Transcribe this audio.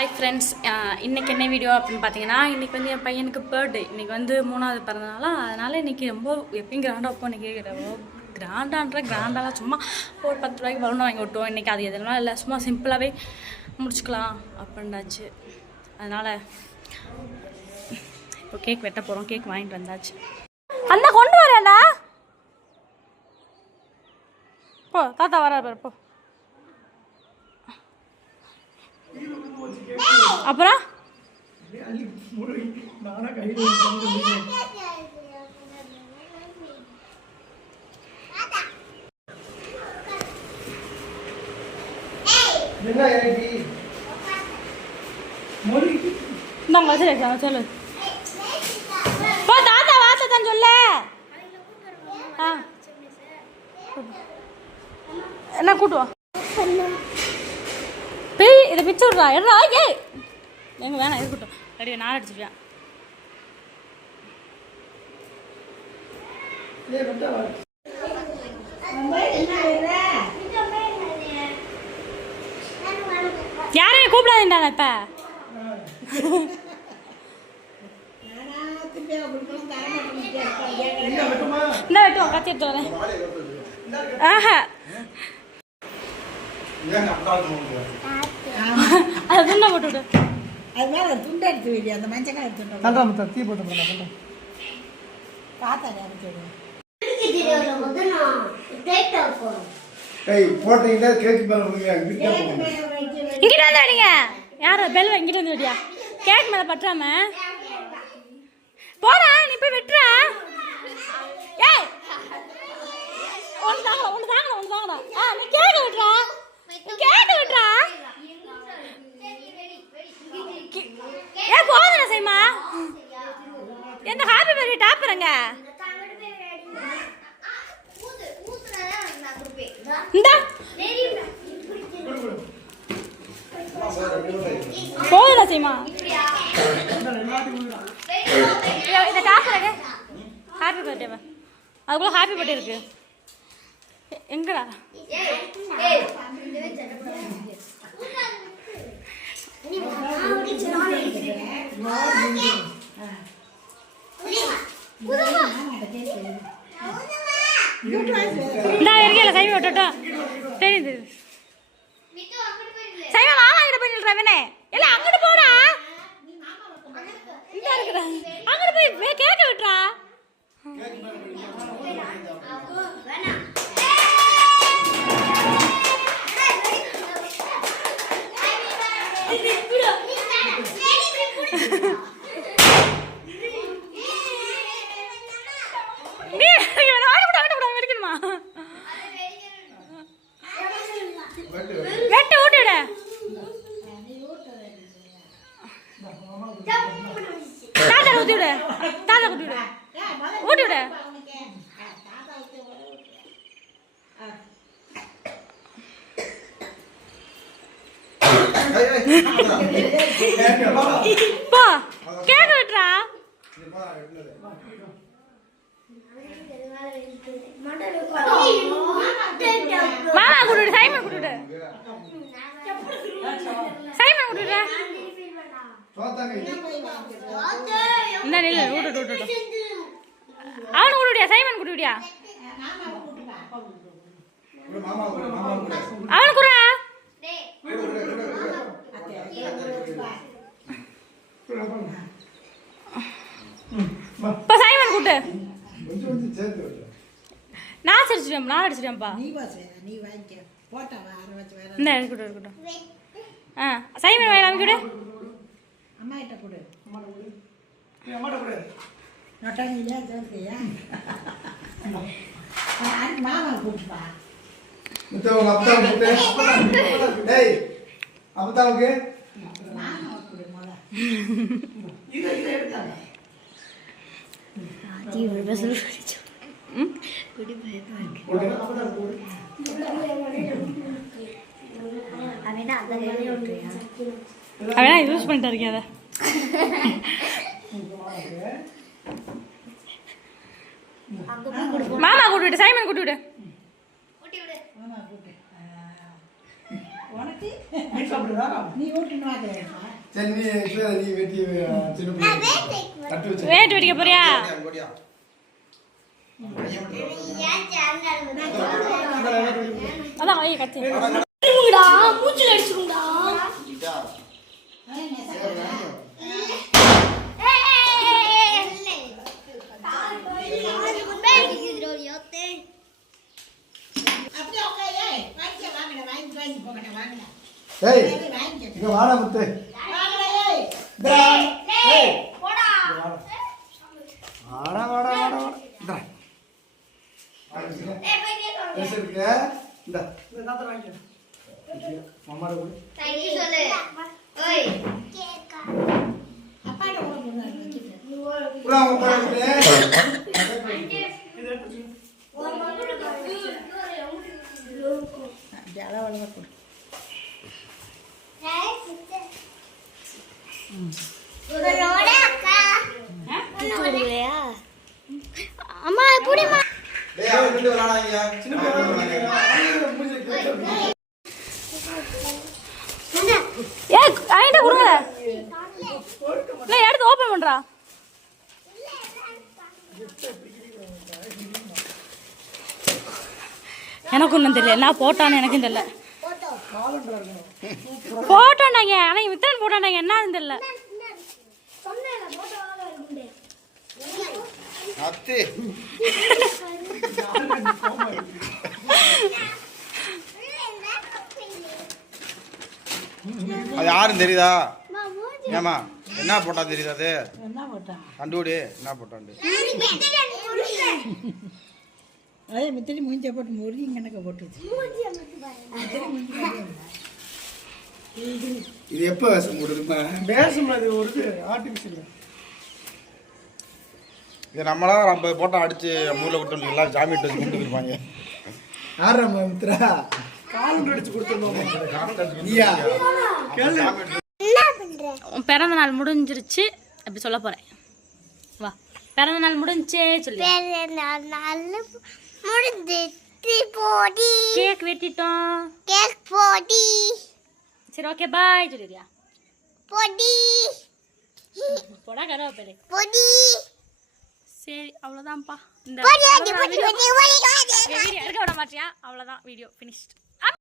Hi friends, இன்றைக்கி என்ன video அப்படின்னு பார்த்தீங்கன்னா, இன்றைக்கி வந்து என் பையனுக்கு பர்த்டே. இன்றைக்கி வந்து 3வது பிறந்தனால, அதனால் இன்றைக்கி ரொம்ப எப்பயும் கிராண்டாக வைப்போம். இன்றைக்கி கிராண்டாலாம் சும்மா ஒரு 10 ரூபாய்க்கு பலூன் வாங்கி விட்டுவோம். இன்றைக்கி அது எதுனாலும் இல்லை, சும்மா சிம்பிளாகவே முடிச்சுக்கலாம் அப்படின்னாச்சு. அதனால் இப்போ கேக் வெட்ட போகிறோம். கேக் வாங்கிட்டு வந்தாச்சு. அந்த கொண்டு வரேன்டா, போ தாத்தா வர போ. அப்புறம் சொல்லு போ தாத்தா வாசத்தான் சொல்ல. என்ன கூட்டுவா பேய் இதை பிச்சு விட்றா எட்ரா. ஏய் எங்க வேணாம் இருக்கட்டும். ரெடி நான் அடிச்சுப்பியா. யாரையும் கூப்பிடாதீண்டாங்க இப்ப. இந்த வெட்டுவோம், கத்தி எடுத்து வரேன். ஆஹா அது துண்டை போட்டு விடு. அது மேலே துண்டை எடுத்து விடு. அந்த மஞ்சள் கலர் துண்டை தீ போட்டு பார்த்தா இங்கிட்ட வந்து அடிங்க. யாரும் பெல் இங்கிட்ட வந்து விடியா. கேக் மேலே பற்றாம போறா. நீ போய் வெட்டுறா. ஏய் ஒன்று தாங்கடா. நீ கேட்க விட்டுறா. ஏன் போதுண்ணா செய்மா. எந்த ஹாப்பி பர்த்டே டாப்பறங்க இந்தா போதுண்ணா செய்மா. இந்த டாப்பறங்க ஹாப்பி பர்த்டே. அதுக்குள்ள ஹாப்பி பர்த்டே இருக்கு. எங்கடா இருக்கல சைமா விட்டுட்டோம். தெரியுது சைமா மாமா கிட்ட போய் சொல்றேன். எல்லாம் அங்கிட்டு போடா. இந்த இருக்குடா அங்கிட்டு போய் கேட்க விட்டுறா. கேட்க விட்டுறா. மாமா கூட்டு சைமன் கூட்டு இந்த நில்லு விட்டு அவனு கூட்டுடியா. சைமன் கூட்டுடியா. அவனு குறா. சைமன் கூட்டு. நான் அடிச்சிட்டேன்ப்பா. இந்த இருக்கட்டும். சைமன் வாயில அமைக்கிடு. அம்மா கிட்ட கொடு. மாமா கூப்பிப்பா. அவனா யூஸ் பண்ணிட்டு இருக்கேன். அதை மாமா கூட்டு விடு. சைமன் கூட்டு விடு. நீ ஊட்டின்னு சரி நீ வெட்டி சின்ன கட்டு வச்சு வேட்டு வெடிக்க போறியா அதான் கையை கத்தி மூச்சில் அடிச்சுக்கோங்கடா ஏய் இங்க வாடா முத்து வாடா வாடா வாடா வாடா இந்தா இந்த தாத்தா வாங்கிக்க மாமாட போய் புறா உட்கார்ந்து அம்மா புடிமா டேய் அவன் ரெண்டு விளையாடாங்க சின்ன ஏ ஐண்ட குடுங்க நான் எடுத்து ஓபன் பண்றா எனக்கு ஒன்றும் தெரியல என்ன போட்டான்னு எனக்கும் தெரியல போட்டோண்டாங்க ஆனால் வித்தன் போட்டோண்டாங்க என்னன்னு தெரியல அத்தி அது யாரும் தெரியுதா ஏமா என்ன போட்டா தெரியுது அது கண்டுபிடி என்ன போட்டாண்டு அதே மித்திரி மூஞ்ச போட்டு முறி கணக்க போட்டுச்சு இது எப்போ வேஷம் போடுதுமா பேசும் அது ஒரு ஆர்டிஃபிஷியல் இது நம்மளாம் 50 போட்டோ அடிச்சு மூளை விட்டு எல்லாம் ஜாமிட்டு வச்சு கொண்டு இருப்பாங்க யார் நம்ம மித்ரா கால் அடிச்சு கொடுத்துருந்தோம் நீயா பிறந்த நாள் முடிஞ்சிருச்சு அப்படி சொல்ல போறேன் வா பிறந்த நாள் முடிஞ்சே சொல்லு கேக் வெட்டிட்டோம் சரி ஓகே பாய் சொல்லிடுறியா போடா கருவேப்பிலை சரி அவ்வளோதான்ப்பா இந்த வீடியோ எடுக்க விட மாட்டியா அவ்வளோதான் வீடியோ ஃபினிஷ்ட்